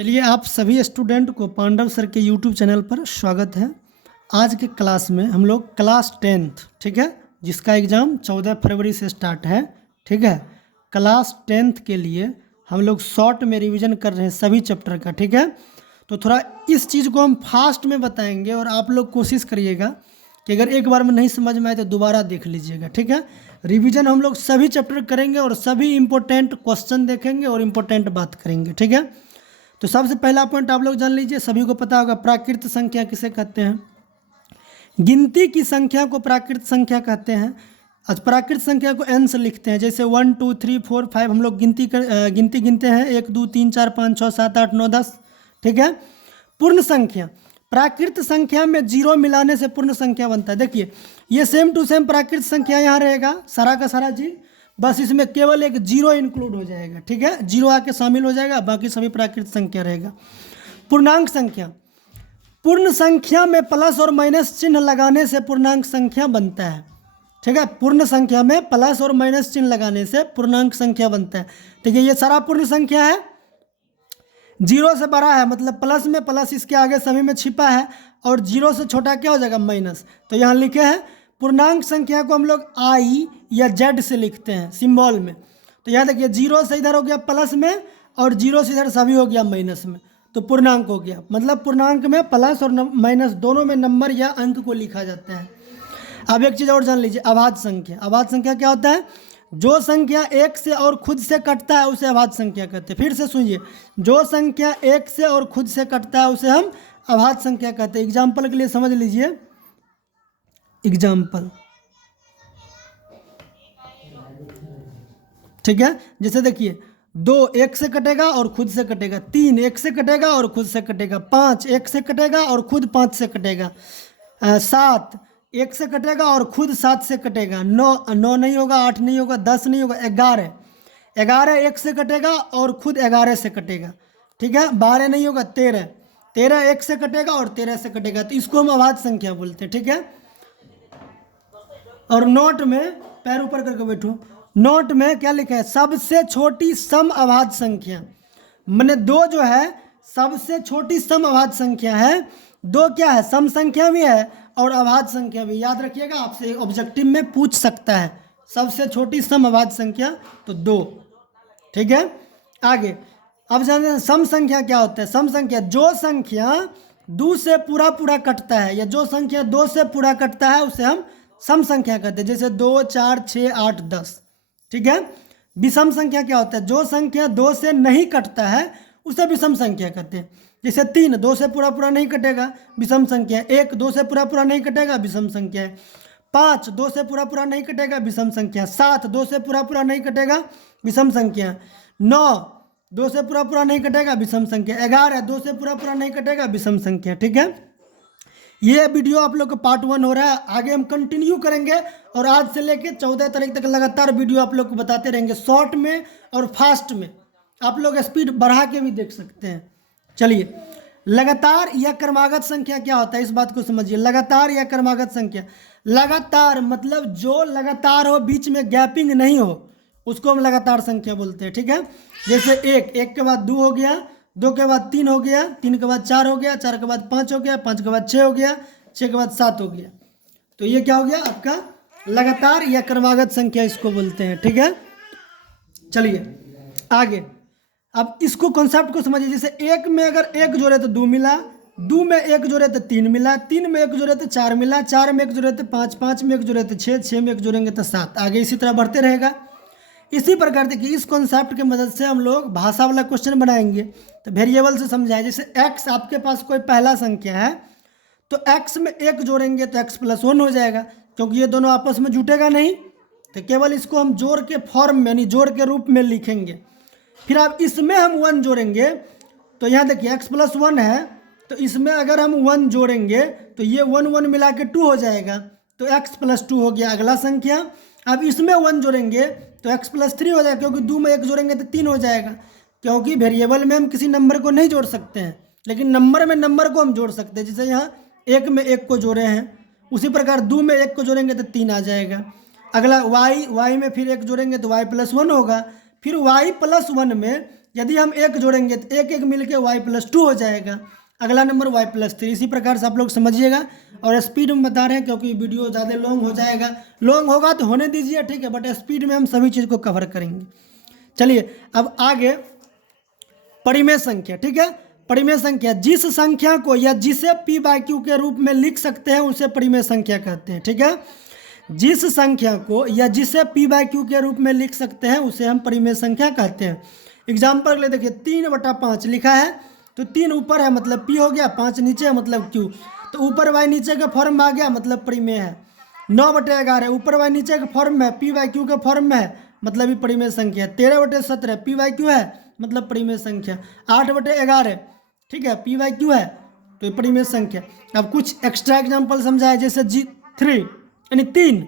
चलिए, आप सभी स्टूडेंट को पांडव सर के यूट्यूब चैनल पर स्वागत है। आज के क्लास में हम लोग क्लास 10th, ठीक है, जिसका एग्ज़ाम 14 फरवरी से स्टार्ट है, ठीक है। क्लास 10th के लिए हम लोग शॉर्ट में रिवीजन कर रहे हैं सभी चैप्टर का, ठीक है। तो थोड़ा इस चीज़ को हम फास्ट में बताएंगे और आप लोग कोशिश करिएगा कि अगर एक बार में नहीं समझ में आए तो दोबारा देख लीजिएगा, ठीक है। रिवीजन हम लोग सभी चैप्टर करेंगे और सभी इम्पोर्टेंट क्वेश्चन देखेंगे और इम्पोर्टेंट बात करेंगे, ठीक है। तो सबसे पहला पॉइंट आप लोग जान लीजिए, सभी को पता होगा प्राकृत संख्या किसे कहते हैं। गिनती की संख्या को प्राकृत संख्या कहते हैं। आज प्राकृत संख्या को n से लिखते हैं, जैसे 1 2 3 4 5 हम लोग गिनती गिनते हैं 1 2 3 4 5 6 7 8 9 10, ठीक है। पूर्ण संख्या, प्राकृत संख्या में जीरो मिलाने से पूर्ण संख्या बनता है। देखिए ये सेम टू सेम प्राकृत संख्या यहाँ रहेगा, सारा का सारा चीज, बस इसमें केवल एक जीरो इंक्लूड हो जाएगा, ठीक है। जीरो आके शामिल हो जाएगा, बाकी सभी प्राकृत संख्या रहेगा। पूर्णांक संख्या, पूर्ण संख्या में प्लस और माइनस चिन्ह लगाने से पूर्णांक संख्या बनता है, ठीक है। पूर्ण संख्या में प्लस और माइनस चिन्ह लगाने से पूर्णांक संख्या बनता है, ठीक है। ये सारा पूर्ण संख्या है, जीरो से बड़ा है मतलब प्लस में प्लस इसके आगे सभी में छिपा है, और जीरो से छोटा क्या हो जाएगा, माइनस। तो यहाँ लिखे हैं पूर्णांक संख्या को हम लोग आई या जेड से लिखते हैं सिंबल में। तो यहाँ देखिए जीरो से इधर हो गया प्लस में और जीरो से इधर सभी हो गया माइनस में, तो पूर्णांक हो गया। मतलब पूर्णांक में प्लस और माइनस दोनों में नंबर या अंक को लिखा जाता है। अब एक चीज़ और जान लीजिए, अभाज्य संख्या। अभाज्य संख्या क्या होता है, जो संख्या एक से और खुद से कटता है उसे अभाज्य संख्या कहते हैं। फिर से सुनिए, जो संख्या एक से और खुद से कटता है उसे हम अभाज्य संख्या कहते हैं। एग्जाम्पल के लिए समझ लीजिए, एग्जाम्पल, ठीक है। जैसे देखिए 2 एक से कटेगा और खुद से कटेगा, 3 एक से कटेगा और खुद से कटेगा, 5 एक से कटेगा और खुद 5 से कटेगा, 7 एक से कटेगा और खुद 7 से कटेगा, 9 नहीं होगा, 8 नहीं होगा, 10 नहीं होगा, 11 एक से कटेगा और खुद 11 से कटेगा, ठीक है। 12 नहीं होगा, 13 एक से कटेगा और 13 से कटेगा, तो इसको हम अभाज्य संख्या बोलते हैं, ठीक है। और नोट में, पैर ऊपर करके बैठो, नोट में क्या लिखा है, सबसे छोटी सम अभाज्य संख्या। मैंने 2 जो है सबसे छोटी सम अभाज्य संख्या है। 2 क्या है, सम संख्या भी है और अभाज्य संख्या भी। याद रखिएगा, आपसे ऑब्जेक्टिव में पूछ सकता है सबसे छोटी सम अभाज्य संख्या, तो 2, ठीक है। आगे अब जानते हैं सम संख्या क्या होता है। सम संख्या, जो संख्या 2 से पूरा कटता है या जो संख्या 2 से पूरा कटता है उसे हम सम संख्या कहते हैं। जैसे 2 4 6 8 10, ठीक है। विषम संख्या क्या होता है, जो संख्या 2 से नहीं कटता है उसे विषम संख्या कहते हैं। जैसे 3 2 से पूरा नहीं कटेगा, विषम संख्या है। 1 2 से पूरा नहीं कटेगा, विषम संख्या है। 5 2 से पूरा नहीं कटेगा, विषम संख्या। 7 2 से पूरा नहीं कटेगा, विषम संख्या। 9 2 से पूरा नहीं कटेगा, विषम संख्या। 11 2 से पूरा नहीं कटेगा, विषम संख्या, ठीक है। ये वीडियो आप लोग का पार्ट 1 हो रहा है, आगे हम कंटिन्यू करेंगे और आज से लेके 14 तारीख तक लगातार वीडियो आप लोग को बताते रहेंगे, शॉर्ट में और फास्ट में। आप लोग स्पीड बढ़ा के भी देख सकते हैं। चलिए, लगातार या क्रमागत संख्या क्या होता है, इस बात को समझिए। लगातार या क्रमागत संख्या, लगातार मतलब जो लगातार हो, बीच में गैपिंग नहीं हो, उसको हम लगातार संख्या बोलते हैं, ठीक है। जैसे 1 के बाद 2 हो गया, 2 के बाद 3 हो गया, 3 के बाद 4 हो गया, 4 के बाद 5 हो गया, 5 के बाद 6 हो गया, 6 के बाद 7 हो गया। तो ये क्या हो गया आपका लगातार या क्रमागत संख्या, इसको बोलते हैं, ठीक है। चलिए आगे, अब इसको कॉन्सेप्ट को समझिए। जैसे 1 में अगर 1 जोड़े तो 2 मिला, 2 में 1 जोड़े तो 3 मिला, 3 में 1 जोड़े तो 4 मिला, 4 में 1 जोड़े तो 5, 5 में 1 जोड़े तो 6, 6 में 1 जोड़ेंगे तो 7, आगे इसी तरह बढ़ते रहेगा। इसी प्रकार देखिए, इस कॉन्सेप्ट की मदद से हम लोग भाषा वाला क्वेश्चन बनाएंगे। तो वेरिएबल से समझाएं, जैसे x आपके पास कोई पहला संख्या है तो x में 1 जोड़ेंगे तो x + 1 हो जाएगा, क्योंकि ये दोनों आपस में जुटेगा नहीं, तो केवल इसको हम जोड़ के फॉर्म में यानी जोड़ के रूप में लिखेंगे। फिर अब इसमें हम 1 जोड़ेंगे, तो यहाँ देखिए x + 1 है, तो इसमें अगर हम 1 जोड़ेंगे तो ये 1 1 मिला के 2 हो जाएगा, तो x + 2 हो गया अगला संख्या। अब इसमें 1 जोड़ेंगे तो x + 3 हो जाएगा, क्योंकि 2 में 1 जोड़ेंगे तो 3 हो जाएगा। क्योंकि वेरिएबल में हम किसी नंबर को नहीं जोड़ सकते हैं, लेकिन नंबर में नंबर को हम जोड़ सकते हैं। जैसे यहाँ 1 में 1 को जोड़े हैं, उसी प्रकार 2 में 1 को जोड़ेंगे तो 3 आ जाएगा। अगला y में फिर 1 जोड़ेंगे तो y + 1 होगा, फिर y+1 में यदि हम 1 जोड़ेंगे तो 1 1 मिल के y+2 हो जाएगा। अगला नंबर y+3। इसी प्रकार से आप लोग समझिएगा, और स्पीड में बता रहे हैं क्योंकि वीडियो ज़्यादा लॉन्ग हो जाएगा। लॉन्ग होगा तो होने दीजिए, ठीक है, बट स्पीड में हम सभी चीज़ को कवर करेंगे। चलिए अब आगे परिमेय संख्या, ठीक है। परिमेय संख्या, जिस संख्या को या जिसे p/q के रूप में लिख सकते हैं उसे परिमेय संख्या कहते हैं, ठीक है। जिस संख्या को या जिसे p/q के रूप में लिख सकते हैं उसे हम परिमेय संख्या कहते हैं। एग्जाम्पल के लिए देखिए 3/5 लिखा है, तो 3 ऊपर है मतलब p हो गया, 5 नीचे है मतलब q, तो ऊपर y नीचे के फॉर्म में आ गया मतलब परिमेय है। 9/11 ऊपर y नीचे के फॉर्म में है, p/q के फॉर्म में है मतलब ये परिमेय संख्या है। 13/17 p/q है मतलब परिमेय संख्या। 8/11 ठीक है, p/q है तो ये परिमेय संख्या। अब कुछ एक्स्ट्रा एग्जाम्पल समझाए, जैसे G3 यानी 3,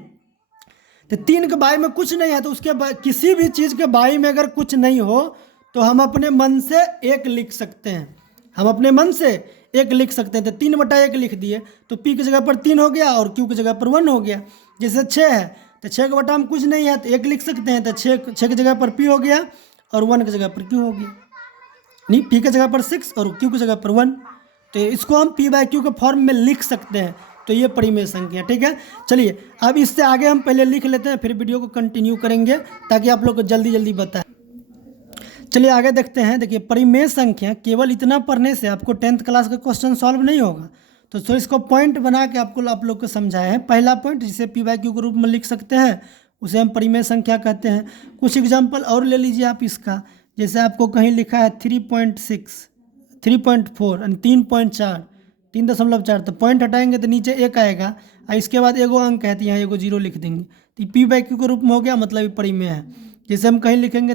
तो 3 के बाई में कुछ नहीं है, तो उसके किसी भी चीज़ के बाई में अगर कुछ नहीं हो तो हम अपने मन से 1 लिख सकते हैं। हम अपने मन से 1 लिख सकते हैं। तो 3/1 लिख दिए तो p की जगह पर 3 हो गया और q की जगह पर 1 हो गया। जैसे 6 है तो 6 के बटा में कुछ नहीं है तो 1 लिख सकते हैं, तो 6 की जगह पर p हो गया और 1 की जगह पर q हो गया। नहीं, p की जगह पर 6 और q की जगह पर 1, तो इसको हम p/q के फॉर्म में लिख सकते हैं। तो ये परिमेय संख्या, ठीक है। चलिए अब इससे आगे हम पहले लिख लेते हैं, फिर वीडियो को कंटिन्यू करेंगे ताकि आप लोग को जल्दी जल्दी बताए। चलिए आगे देखते हैं। देखिए परिमेय संख्या, केवल इतना पढ़ने से आपको 10th क्लास का क्वेश्चन सॉल्व नहीं होगा, तो इसको पॉइंट बना के आप लोग को समझाए हैं। पहला पॉइंट, जिसे p/q के रूप में लिख सकते हैं उसे हम परिमेय संख्या कहते हैं। कुछ एग्जाम्पल और ले लीजिए आप इसका, जैसे आपको कहीं लिखा है 3.6, 3.4 यानी 3.4, 3.4, तो पॉइंट हटाएंगे तो नीचे 1 आएगा और इसके बाद एगो अंक है तो यहाँ एगो 0 लिख देंगे, तो p/q के रूप में हो गया, मतलब ये परिमेय है। जैसे हम कहीं लिखेंगे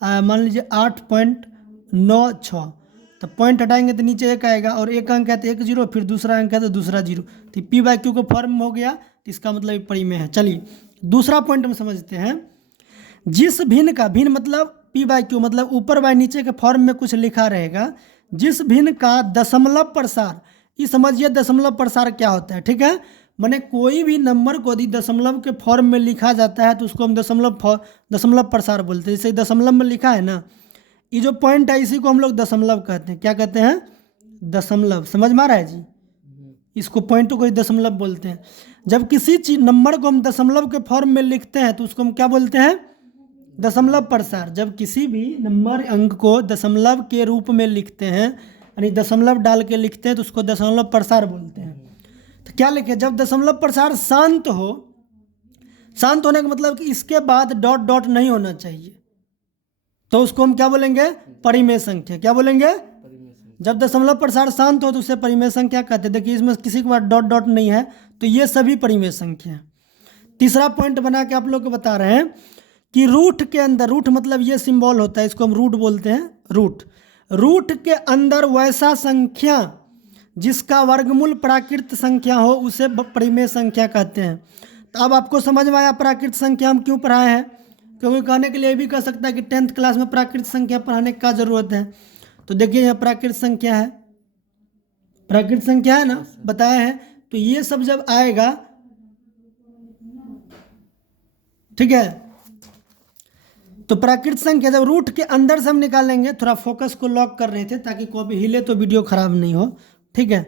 मान लीजिए 8.96, तो पॉइंट हटाएंगे तो नीचे 1 आएगा और 1 अंक है तो 1 0, फिर दूसरा अंक है तो दूसरा 0, तो p/q का फॉर्म हो गया, तो इसका मतलब ये परिमेय है। चलिए दूसरा पॉइंट हम समझते हैं। जिस भिन्न का, भिन्न मतलब p/q मतलब ऊपर व नीचे के फॉर्म में कुछ लिखा रहेगा, जिस भिन्न का दशमलव प्रसार, ये समझिए दशमलव प्रसार क्या होता है, ठीक है। माने कोई भी नंबर को यदि दशमलव के फॉर्म में लिखा जाता है तो उसको हम दशमलव प्रसार बोलते हैं। जैसे दशमलव में लिखा है ना, ये जो पॉइंट है इसी को हम लोग दशमलव कहते हैं। क्या कहते हैं? दशमलव। समझ में आ रहा है जी? इसको पॉइंट को ही दशमलव बोलते हैं। जब किसी चीज नंबर को हम दशमलव के फॉर्म में लिखते हैं तो उसको हम क्या बोलते हैं? दशमलव प्रसार। जब किसी भी नंबर अंक को दशमलव के रूप में लिखते हैं यानी दशमलव डाल के लिखते हैं तो उसको दशमलव प्रसार बोलते हैं। तो क्या लिखे? जब दशमलव प्रसार शांत हो, शांत होने का मतलब कि इसके बाद डॉट डॉट नहीं होना चाहिए, तो उसको हम क्या बोलेंगे? परिमेय संख्या। क्या बोलेंगे? जब दशमलव प्रसार शांत हो तो उसे परिमेय संख्या कहते हैं। देखिए इसमें किसी के बाद डॉट डॉट नहीं है तो ये सभी परिमेय संख्या है। तीसरा पॉइंट बना के आप लोग को बता रहे हैं कि रूट के अंदर, रूट मतलब ये सिंबल होता है, इसको हम रूट बोलते हैं। रूट, रूट के अंदर वैसा संख्या जिसका वर्गमूल प्राकृत संख्या हो उसे परिमेय संख्या कहते हैं। तो अब आपको समझ में आया प्राकृत संख्या हम क्यों पढ़ाए हैं? क्योंकि कहने के लिए भी कह सकता है कि 10th क्लास में प्राकृत संख्या पढ़ाने का ज़रूरत है। तो देखिए यहाँ प्राकृत संख्या है, प्राकृत संख्या है ना, बताया है। तो ये सब जब आएगा, ठीक है, तो प्राकृत संख्या जब रूट के अंदर से हम निकालेंगे, थोड़ा फोकस को लॉक कर रहे थे ताकि कॉपी हिले तो वीडियो खराब नहीं हो, ठीक है।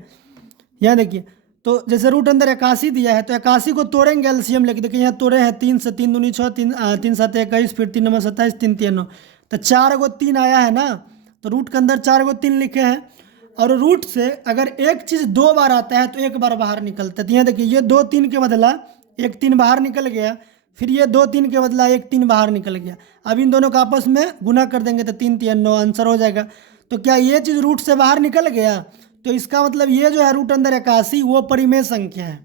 यहाँ देखिए, तो जैसे रूट अंदर 81 दिया है तो 81 को तोड़ेंगे एलसीएम लेके। देखिए यहाँ तोड़े हैं 3 से 3 दूनी 6, 3 7 21, फिर 3 9 27, 3 3 9, तो 4 गो 3 आया है ना, तो रूट के अंदर 4 गो 3 लिखे हैं। और रूट से अगर एक चीज़ 2 बार आता है तो 1 बार बाहर निकलता है। तो यहाँ देखिए ये 2 3 के बदला 1 3 बाहर निकल गया, फिर ये 2 3 के बदला 1 3 बाहर निकल गया। अब इन दोनों का आपस में गुना कर देंगे तो 3 3 9 आंसर हो जाएगा। तो क्या ये चीज़ रूट से बाहर निकल गया? तो इसका मतलब ये जो है रूट अंदर 81 वो परिमेय संख्या है,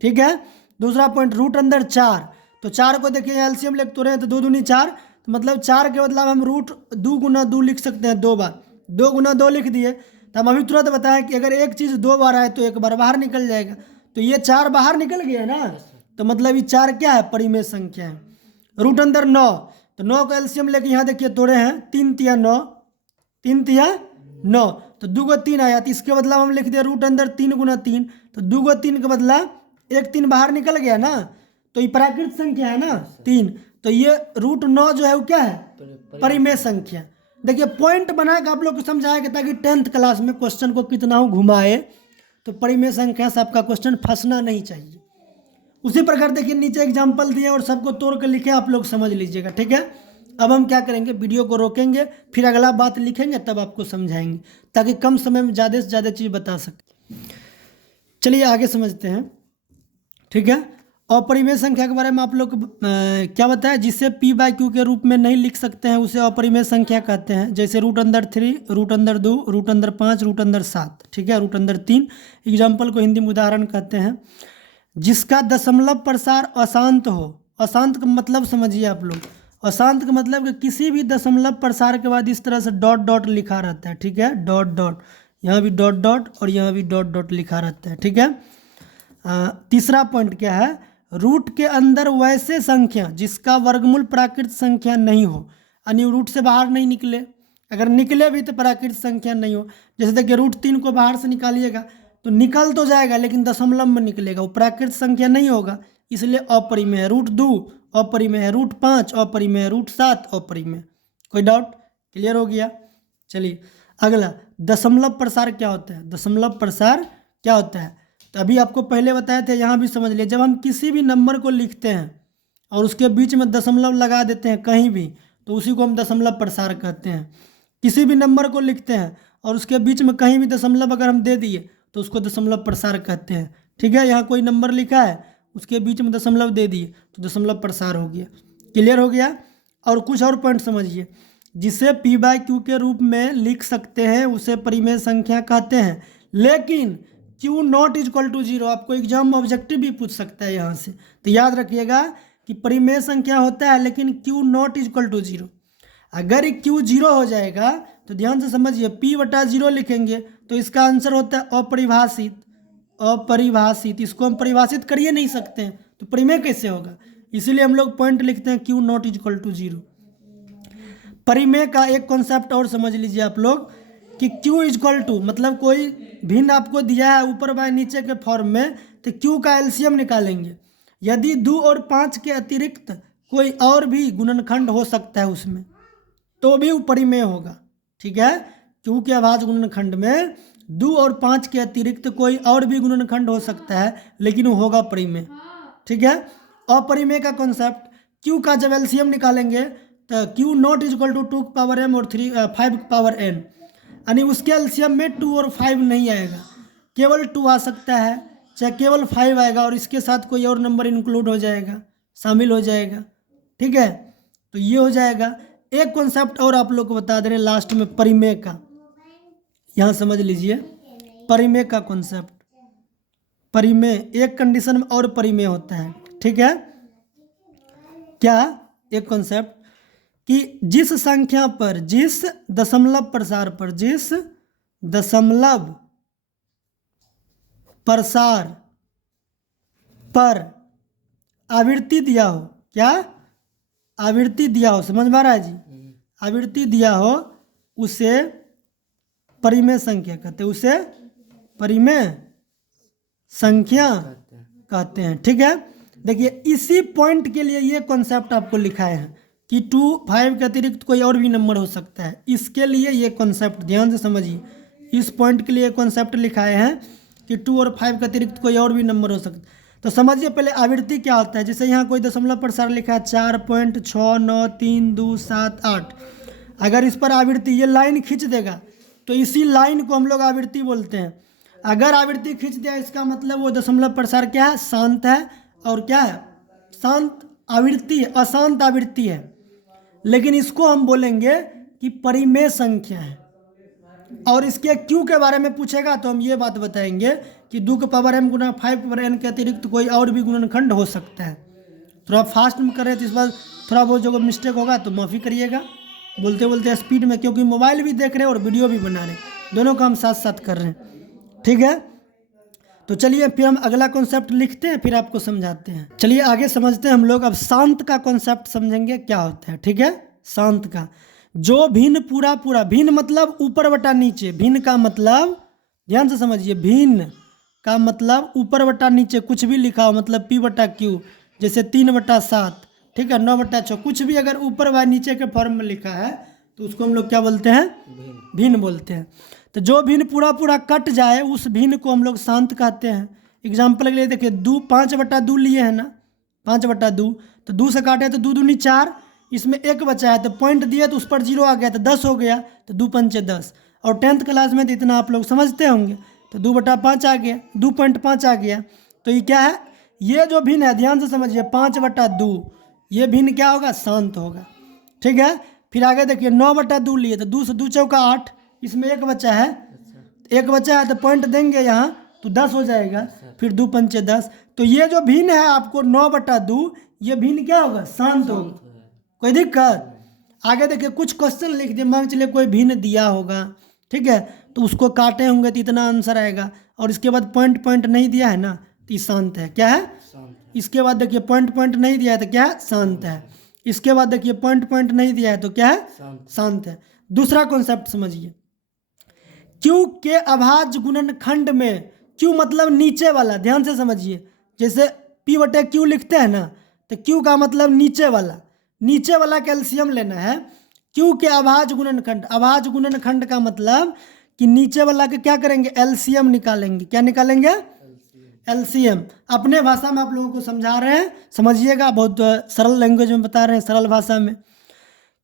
ठीक है। दूसरा पॉइंट, रूट अंदर 4, तो 4 को देखिए एलसीएम लेके तो रहे हैं तो 2 दूनी 4, तो मतलब 4 के बदला हम रूट 2 गुना 2 लिख सकते हैं 2 बार। 2 गुना 2 लिख दिए, तो हम अभी तुरंत बताया कि अगर एक चीज़ 2 बार आए तो 1 बार बाहर निकल जाएगा। तो ये 4 बाहर निकल गया ना, तो मतलब ये 4 क्या है? परिमेय संख्या है। रूट अंदर 9, तो 9 को एलसीएम लेके यहाँ देखिए तोड़े हैं 3 तिया 9, 3 तिया 9, तो 2 गो 3 आया, तो इसके बदला हम लिख दिया रूट अंदर 3 गुना 3, तो 2 गो 3 के बदला 1 3 बाहर निकल गया ना, तो ये प्राकृत संख्या है ना 3। तो ये √9 जो है वो क्या है, परिमेय संख्या। देखिए पॉइंट बना के आप लोग को समझाएगा ताकि 10th क्लास में क्वेश्चन को कितना हो घुमाए तो परिमेय संख्या से आपका क्वेश्चन फंसना नहीं चाहिए। उसी प्रकार देखिए नीचे एग्जाम्पल दिए और सबको तोड़ कर लिखे, आप लोग समझ लीजिएगा, ठीक है। अब हम क्या करेंगे, वीडियो को रोकेंगे, फिर अगला बात लिखेंगे, तब आपको समझाएंगे ताकि कम समय में ज़्यादा से ज़्यादा चीज़ बता सकें। चलिए आगे समझते हैं, ठीक है। अपरिमेय संख्या के बारे में आप लोग क्या बताया, जिसे p/q के रूप में नहीं लिख सकते हैं उसे अपरिमेय संख्या कहते हैं। जैसे √3, √2, √5, √7, ठीक है, √3। एग्जाम्पल को हिंदी में उदाहरण कहते हैं। जिसका दशमलव प्रसार अशांत हो, अशांत का मतलब समझिए आप लोग, अशांत का मतलब कि किसी भी दशमलव प्रसार के बाद इस तरह से डॉट डॉट लिखा रहता है, ठीक है, डॉट डॉट, यहाँ भी डॉट डॉट और यहाँ भी डॉट डॉट लिखा रहता है, ठीक है। तीसरा पॉइंट क्या है, रूट के अंदर वैसे संख्या जिसका वर्गमूल प्राकृत संख्या नहीं हो, यानी रूट से बाहर नहीं निकले, अगर निकले भी तो प्राकृत संख्या नहीं हो। जैसे देखिए √3 को बाहर से निकालिएगा तो निकल तो जाएगा लेकिन दशमलव में निकलेगा, वो प्राकृत संख्या नहीं होगा, इसलिए अपरिमेय है। √2 अपरिमेय है, √5 अपरिमेय है, √7 अपरिमेय। कोई डाउट, क्लियर हो गया। चलिए अगला, दशमलव प्रसार क्या होता है, दशमलव प्रसार क्या होता है, तो अभी आपको पहले बताए थे, यहाँ भी समझ लिए। जब हम किसी भी नंबर को लिखते हैं और उसके बीच में दशमलव लगा देते हैं कहीं भी, तो उसी को हम दशमलव प्रसार कहते हैं। किसी भी नंबर को लिखते हैं और उसके बीच में कहीं भी दशमलव अगर हम दे दिए तो उसको दशमलव प्रसार कहते हैं, ठीक है। यहाँ कोई नंबर लिखा है, उसके बीच में दशमलव दे दिए तो दशमलव प्रसार हो गया, क्लियर हो गया। और कुछ और पॉइंट समझिए, जिसे p/q के रूप में लिख सकते हैं उसे परिमेय संख्या कहते हैं, लेकिन Q≠0, आपको एग्जाम में ऑब्जेक्टिव भी पूछ सकता है यहाँ से, तो याद रखिएगा कि परिमेय संख्या होता है लेकिन Q≠0। अगर Q 0 हो जाएगा तो ध्यान से समझिए, p/0 लिखेंगे तो इसका आंसर होता है अपरिभाषित, अपरिभाषित, इसको हम परिभाषित कर ही नहीं सकते हैं तो परिमेय कैसे होगा, इसीलिए हम लोग पॉइंट लिखते हैं Q≠0। परिमेय का एक कॉन्सेप्ट और समझ लीजिए आप लोग कि Q मतलब कोई भिन्न आपको दिया है ऊपर बाय नीचे के फॉर्म में, तो Q का एलसीएम निकालेंगे। यदि 2 और 5 के अतिरिक्त कोई और भी गुणनखंड हो सकता है उसमें तो भी वो परिमेय होगा, ठीक है। Q के अभाज्य गुणनखंड में 2 और 5 के अतिरिक्त कोई और भी गुणनखंड हो सकता है लेकिन वो होगा परिमेय, ठीक है। अपरिमेय का कॉन्सेप्ट, Q का जब एलसीएम निकालेंगे तो Q�not = 2m और 5n, यानी उसके एलसीएम में 2 और 5 नहीं आएगा, केवल 2 आ सकता है, चाहे केवल 5 आएगा और इसके साथ कोई और नंबर इंक्लूड हो जाएगा, शामिल हो जाएगा, ठीक है। तो ये हो जाएगा। एक कॉन्सेप्ट और आप लोग को बता दे रहे हैं लास्ट में, परिमेय का, यहाँ समझ लीजिए परिमेय का कॉन्सेप्ट। परिमेय एक कंडीशन में और परिमेय होता है, ठीक है। क्या, एक कॉन्सेप्ट कि जिस संख्या पर, जिस दशमलव प्रसार पर, जिस दशमलव प्रसार पर आवृत्ति दिया हो, क्या आवृत्ति दिया हो, समझ में आ रहा है जी, आवृत्ति दिया हो उसे परिमेय संख्या कहते हैं, उसे परिमेय संख्या कहते हैं, ठीक है। देखिए इसी पॉइंट के लिए ये कॉन्सेप्ट आपको लिखाए हैं कि 2, 5 के अतिरिक्त कोई और भी नंबर हो सकता है, इसके लिए ये कॉन्सेप्ट ध्यान से समझिए। इस पॉइंट के लिए कॉन्सेप्ट लिखाए हैं कि 2 और 5 के अतिरिक्त कोई और भी नंबर हो सकता है। तो समझिए पहले आवृत्ति क्या होता है। जैसे यहाँ कोई दशमलव प्रसार लिखा है 4.693278, अगर इस पर आवृत्ति ये लाइन खींच देगा तो इसी लाइन को हम लोग आवृत्ति बोलते हैं। अगर आवृत्ति खींच दिया इसका मतलब वो दशमलव प्रसार क्या है, शांत है, और क्या है, शांत आवृत्ति है, अशांत आवृत्ति है, लेकिन इसको हम बोलेंगे कि परिमेय संख्या है। और इसके Q के बारे में पूछेगा तो हम ये बात बताएंगे कि 2 के पावर m गुना 5 के पावर n के अतिरिक्त कोई और भी गुणनखंड हो सकता है। थोड़ा फास्ट में करें तो इस बार थोड़ा बहुत जो मिस्टेक होगा तो माफ़ी करिएगा, बोलते बोलते स्पीड में, क्योंकि मोबाइल भी देख रहे हैं और वीडियो भी बना रहे हैं, दोनों काम साथ साथ कर रहे हैं, ठीक है। तो चलिए फिर हम अगला कॉन्सेप्ट लिखते हैं, फिर आपको समझाते हैं। चलिए आगे समझते हैं हम लोग। अब शांत का कॉन्सेप्ट समझेंगे क्या होता है, ठीक है। शांत का, जो भिन्न पूरा पूरा, भिन्न मतलब ऊपर बटा नीचे, भिन्न का मतलब ध्यान से समझिए, भिन्न का मतलब ऊपर बटा नीचे कुछ भी लिखा हो, मतलब P/Q, जैसे 3/7 ठीक है, 9/6। कुछ भी अगर ऊपर व नीचे के फॉर्म में लिखा है तो उसको हम लोग क्या बोलते हैं? भिन्न बोलते हैं। तो जो भिन्न पूरा पूरा कट जाए उस भिन्न को हम लोग शांत कहते हैं। एग्जाम्पल के लिए देखिए, 5/2 लिए हैं ना, 5/2, तो 2 से काटे तो 2 दूनी 4, इसमें 1 बचा है तो पॉइंट दिए तो उस पर 0 आ गया तो 10 हो गया, तो 2 पंचे 10। और 10th क्लास में तो इतना आप लोग समझते होंगे, तो 2/5 आ गया, 2.5 आ गया। तो ये क्या है? ये जो भिन्न है ध्यान से समझिए, 5/2, ये भिन्न क्या होगा? शांत होगा। ठीक है, फिर आगे देखिए 9/2 लिए तो 2 से 2 चौका 8, इसमें 1 बचा है, 1 बचा है तो पॉइंट देंगे यहाँ तो 10 हो जाएगा, फिर 2 पंचे 10। तो ये जो भिन्न है आपको 9/2, ये भिन्न क्या होगा? शांत होगा। कोई दिक्कत? आगे देखिए कुछ क्वेश्चन लिख दिए, मान चलिए कोई भिन्न दिया होगा, ठीक है, तो उसको काटे होंगे तो इतना आंसर आएगा, और इसके बाद पॉइंट पॉइंट नहीं दिया है ना तो ये शांत है। क्या है? इसके बाद देखिए पॉइंट पॉइंट नहीं दिया है तो क्या है? शांत है। इसके बाद देखिए पॉइंट पॉइंट नहीं दिया है तो क्या है? शांत है। दूसरा कॉन्सेप्ट समझिए, क्यू के अभाज्य गुणनखंड में, क्यू मतलब नीचे वाला, ध्यान से समझिए, जैसे P/Q लिखते हैं ना, तो क्यू का मतलब नीचे वाला, नीचे वाला का एलसीएम लेना है। क्यू के अभाज्य गुणनखंड, अभाज्य गुणनखंड का मतलब कि नीचे वाला के क्या करेंगे? एलसीएम निकालेंगे। क्या निकालेंगे? एलसीएम। अपने भाषा में आप लोगों को समझा रहे हैं, समझिएगा, बहुत सरल लैंग्वेज में बता रहे हैं, सरल भाषा में।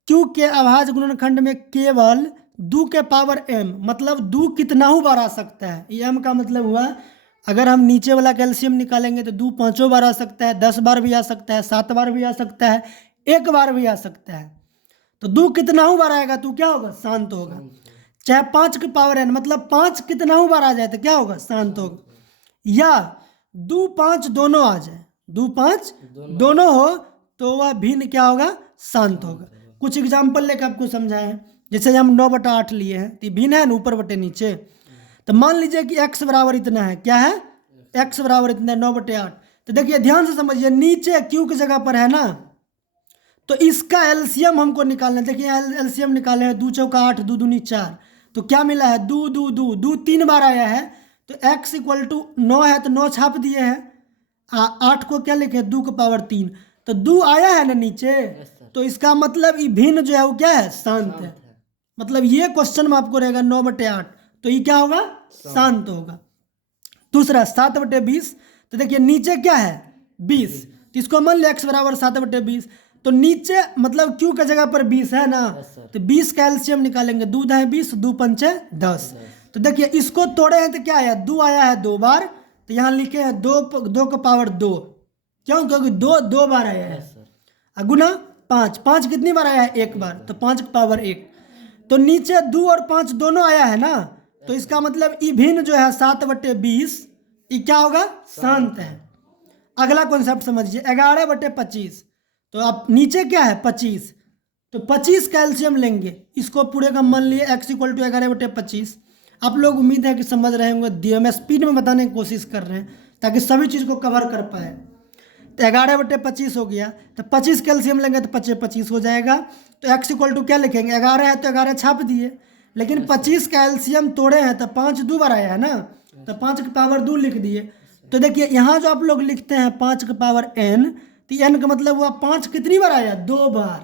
क्यू के अभाज्य गुणनखंड में केवल 2 के पावर m, मतलब 2 कितना ही बार आ सकता है। ये m का मतलब हुआ, अगर हम नीचे वाला कैल्शियम निकालेंगे तो 2 5 बार आ सकता है, 10 बार भी आ सकता है, 7 बार भी आ सकता है, 1 बार भी आ सकता है। तो 2 कितना ही बार आएगा तो क्या होगा? शांत होगा। चाहे 5 के पावर n, मतलब 5 कितना ही बार आ जाए तो क्या होगा? शांत होगा। या 2 5 दोनों आ जाए, 2 5 दोनों हो तो वह भिन्न क्या होगा? शांत होगा। कुछ एग्जाम्पल लेकर आपको समझाएं, जैसे हम 9/8 लिए हैं तो भिन्न है ना, ऊपर बटे नीचे। तो मान लीजिए कि x बराबर इतना है, क्या है? x बराबर इतना है 9/8। तो देखिए ध्यान से समझिए, नीचे q की जगह पर है ना, तो इसका एलसीएम हमको निकालना है। देखिए एलसीएम निकाले हैं, 2 चौका 8, 2 दूनी 4, तो क्या मिला है? 2 2 2 2 3 बार आया है, तो x = 9 है तो 9 छाप दिए हैं, 8 को क्या लिखे? 2 की पावर 3, तो 2 आया है ना नीचे, तो इसका मतलब ये भिन्न जो है वो क्या है? शांत है। मतलब ये क्वेश्चन में आपको रहेगा 9/8, तो ये क्या होगा? शांत होगा। दूसरा 7/20, तो देखिए नीचे क्या है? 20, तो इसको मान लिया x बराबर 7/20, तो नीचे मतलब q का जगह पर 20 है ना, तो 20 का एलसीएम निकालेंगे, 2 है 20, 2 पंचे 10। तो देखिए इसको तोड़े हैं तो क्या आया? 2 आया है 2 बार, तो यहाँ लिखे हैं 2 का पावर 2, क्यों? क्योंकि 2 बार आया है। गुना 5, 5 कितनी बार आया है? 1 बार, तो 5 का पावर 1। तो नीचे 2 और 5 दोनों आया है ना, तो इसका मतलब ई भिन्न जो है 7/20, ये क्या होगा? शांत है। अगला कॉन्सेप्ट समझिए, 11/25, तो आप नीचे क्या है? 25, तो 25 का एलसीएम लेंगे, इसको पूरे का मान लिए x = 11/25। आप लोग उम्मीद है कि समझ रहे होंगे, मैं स्पीड में बताने की कोशिश कर रहे हैं ताकि सभी चीज़ को कवर कर पाए। तो 11/25 हो गया, तो 25 का एलसीएम लेंगे तो 25 हो जाएगा। तो x = क्या लिखेंगे? 11 है तो 11 छाप दिए, लेकिन 25 का एलसीएम तोड़े हैं तो 5 2 बार आया है ना, तो 5 की पावर 2 लिख दिए। तो देखिए यहाँ जो आप लोग लिखते हैं 5 की पावर n, तो n का मतलब हुआ 5 कितनी बार आया? 2 बार।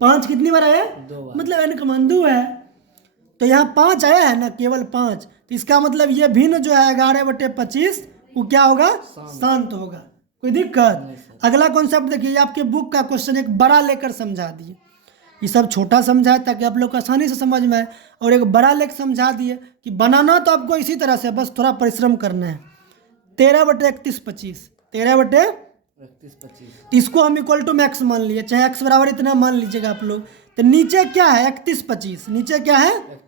5 कितनी बार आया? 2 बार, मतलब n का मान 2 है, तो यहाँ 5 आया है ना, केवल 5, तो इसका मतलब ये भिन्न जो है 11/25 वो क्या होगा? शांत होगा। कोई दिक्कत? अगला कॉन्सेप्ट देखिए, आपके बुक का क्वेश्चन एक बड़ा लेकर समझा दिए, ये सब छोटा समझाए ताकि आप लोग को आसानी से समझ में आए, और एक बड़ा लेकर समझा दिए कि बनाना तो आपको इसी तरह से, बस थोड़ा परिश्रम करना है। 13/3125, 13/3125, इसको हम = मैक्स मान लिए, चाहे x बराबर इतना मान लीजिएगा आप लोग। तो नीचे क्या है? 31/25, नीचे क्या है?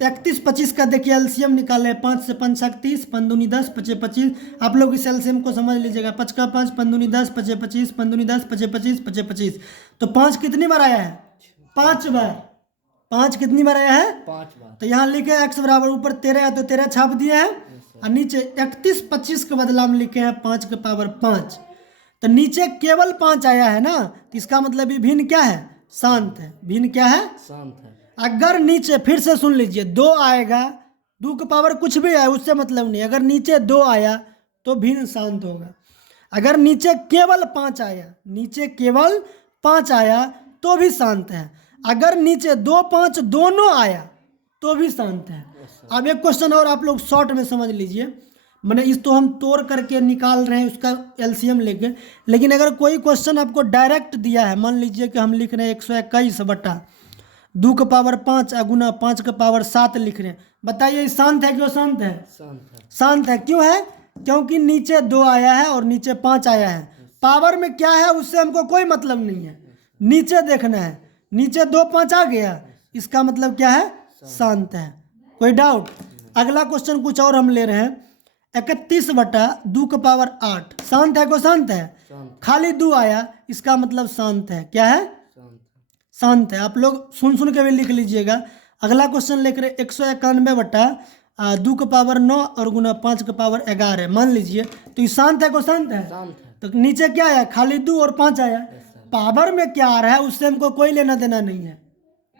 31/25 का देखिए एलसीएम निकाले, 5 से 5 30, 5 दूनी 10, 5 25। आप लोग इस एलसीएम को समझ लीजिएगा, 5 का 5, 5 दूनी 10, 5 25, 5 दूनी 10, 5 25, 5 25। तो 5 कितनी बार आया है? 5 बार। 5 कितनी बार आया है? 5 बार। तो यहाँ लिखे x बराबर, ऊपर 13 है तो 13 छाप दिया है, और नीचे 31/25 के बदला में लिखे हैं 5 की पावर 5। तो नीचे केवल 5 आया है ना, तो इसका मतलब ये भिन्न क्या है? शांत है। भिन्न क्या है? शांत है। अगर नीचे, फिर से सुन लीजिए, 2 आएगा, 2 की पावर कुछ भी आए उससे मतलब नहीं, अगर नीचे 2 आया तो भिन्न शांत होगा। अगर नीचे केवल 5 आया, नीचे केवल 5 आया तो भी शांत है। अगर नीचे 2 5 दोनों आया तो भी शांत है। अब एक क्वेश्चन और आप लोग शॉर्ट में समझ लीजिए, मैंने इस तो हम तोड़ करके निकाल रहे हैं उसका एलसीएम लेके, लेकिन अगर कोई क्वेश्चन आपको डायरेक्ट दिया है, मान लीजिए कि हम लिख रहे हैं 121 बटा 2 का पावर 5 गुना 5 का पावर 7 लिख रहे हैं, बताइए शांत है कि अशांत है? शांत है। क्यों है? क्योंकि नीचे 2 आया है और नीचे 5 आया है। पावर में क्या है उससे हमको कोई मतलब नहीं है, नीचे देखना है। नीचे 2 5 आ गया, इसका मतलब क्या है? शांत है। कोई डाउट? अगला क्वेश्चन कुछ और हम ले रहे हैं, 31 बटा 2 का पावर 8, शांत है को शांत है? खाली 2 आया, इसका मतलब शांत है। क्या है? शांत है। आप लोग सुन के भी लिख लीजिएगा। अगला क्वेश्चन लेकर 191 बटा 2 का पावर 9 और गुना 5 का पावर 11, मान लीजिए, तो ये शांत है को शांत है? तो नीचे क्या आया? खाली 2 और 5 आया। पावर में क्या आ रहा है उससे हमको कोई लेना देना नहीं है।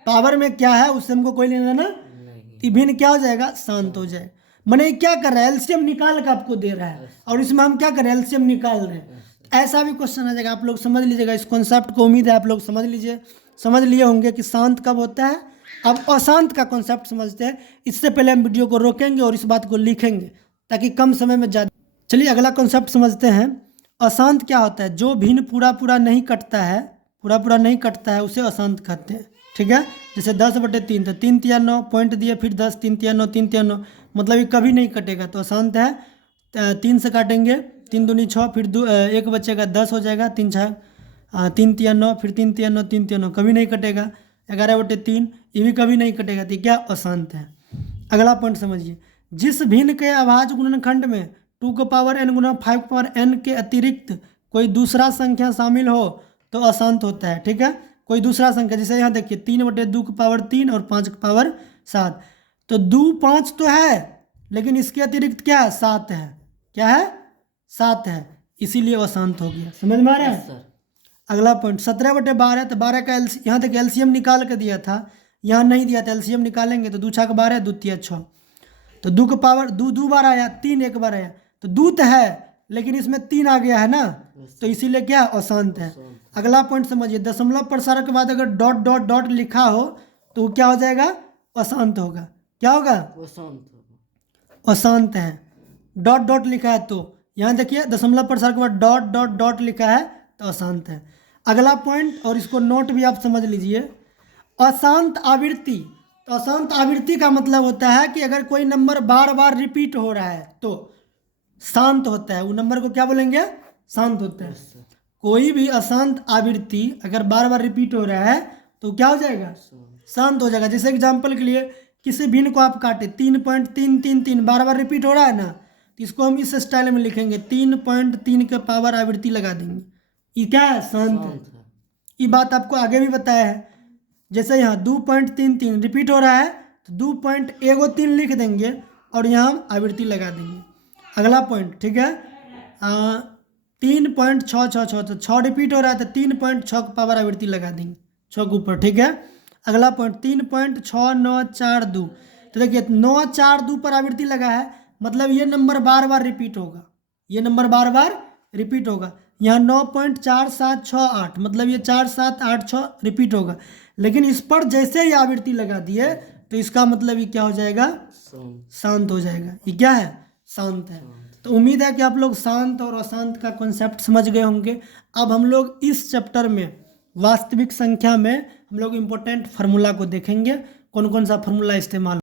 पावर में क्या है उससे हमको कोई लेना देना नहीं। भिन्न क्या हो जाएगा? शांत हो जाए। मैंने क्या कर रहा है? एलसीएम निकाल कर आपको दे रहा है और इसमें हम क्या कर रहे हैं? एलसीएम निकाल रहे हैं। ऐसा भी क्वेश्चन आ जाएगा, आप लोग समझ लीजिएगा इस कॉन्सेप्ट को। उम्मीद है आप लोग समझ लिए होंगे कि शांत कब होता है। अब अशांत का कॉन्सेप्ट समझते हैं। इससे पहले हम वीडियो को रोकेंगे और इस बात को लिखेंगे ताकि कम समय में ज़्यादा। चलिए अगला कॉन्सेप्ट समझते हैं। अशांत क्या होता है? जो भिन्न पूरा नहीं कटता है, उसे अशांत कहते हैं। ठीक है, जैसे 10/3 तो 3 तिया 9 पॉइंट दिए, फिर 10 3 तिया 9 3 तिया 9, मतलब ये कभी नहीं कटेगा तो अशांत है। 3 से काटेंगे, 3 दूनी 6, फिर 1 बचेगा 10 हो जाएगा, 3 6 3 तिया 9, फिर 3 तिया 9 3 तिया 9, कभी नहीं कटेगा। 11/3 ये भी कभी नहीं कटेगा, तो क्या? अशांत है। अगला पॉइंट समझिए, जिस भिन्न के अभाज्य गुणनखंड में 2 का पावर n गुना 5 का पावर n के अतिरिक्त कोई दूसरा संख्या शामिल हो तो अशांत होता है। ठीक है, कोई दूसरा संख्या, जैसे यहाँ देखिए 3/2 का पावर 3 और 5 का पावर 7, तो 2 5 तो है लेकिन इसके अतिरिक्त क्या है? 7 है। क्या है? 7 है, इसीलिए अशांत हो गया। समझ में आ रहा है? अगला पॉइंट 17/12, तो 12 का यहाँ तक एलसीएम निकाल के दिया था, यहाँ नहीं दिया था। एलसीएम निकालेंगे तो 2 6 का 12, 2 3 6, तो 2 का पावर 2 बार आया, 3 1 बार आया, तो 2 तो है लेकिन इसमें 3 आ गया है ना, तो इसीलिए क्या? अशांत है। अगला पॉइंट समझिए, दशमलव प्रसारक के बाद अगर डॉट डॉट डॉट लिखा हो तो क्या हो जाएगा? अशांत होगा। क्या होगा? अशांत है। डॉट डॉट लिखा है तो यहाँ देखिए दशमलव प्रसारक के बाद डॉट डॉट डॉट लिखा है तो अशांत है। अगला पॉइंट, और इसको नोट भी आप समझ लीजिए, अशांत आवृत्ति। तो अशांत आवृत्ति का मतलब होता है कि अगर कोई नंबर बार बार रिपीट हो रहा है तो शांत होता है। वो नंबर को क्या बोलेंगे? शांत होता है। कोई भी अशांत आवृत्ति अगर बार बार रिपीट हो रहा है तो क्या हो जाएगा? शांत हो जाएगा। जैसे एग्जाम्पल के लिए किसी भिन्न को आप काटे, 3.333 बार बार रिपीट हो रहा है ना, तो इसको हम इस स्टाइल में लिखेंगे, 3.3 के पावर आवृत्ति लगा देंगे। ये क्या है? शांत है। ये बात आपको आगे भी बताया है। जैसे यहाँ 2.33 रिपीट हो रहा है तो 2.13 लिख देंगे और यहाँ हम आवृत्ति लगा देंगे। अगला पॉइंट, ठीक है, 3.666, तो 6 रिपीट हो रहा है तो 3.6 का पावर आवृत्ति लगा देंगे 6 के ऊपर। ठीक है, अगला पॉइंट 3.6942, तो देखिए 942 पर आवृत्ति लगा है, मतलब ये नंबर बार बार रिपीट होगा। ये नंबर बार बार रिपीट होगा। यहाँ 9.4768, मतलब ये 4786 रिपीट होगा, लेकिन इस पर जैसे ही आवृत्ति लगा दिए तो इसका मतलब ये क्या हो जाएगा? शांत हो जाएगा। ये क्या है? शांत है। तो उम्मीद है कि आप लोग शांत और अशांत का कॉन्सेप्ट समझ गए होंगे। अब हम लोग इस चैप्टर में वास्तविक संख्या में हम लोग इम्पोर्टेंट फार्मूला को देखेंगे, कौन कौन सा फार्मूला इस्तेमाल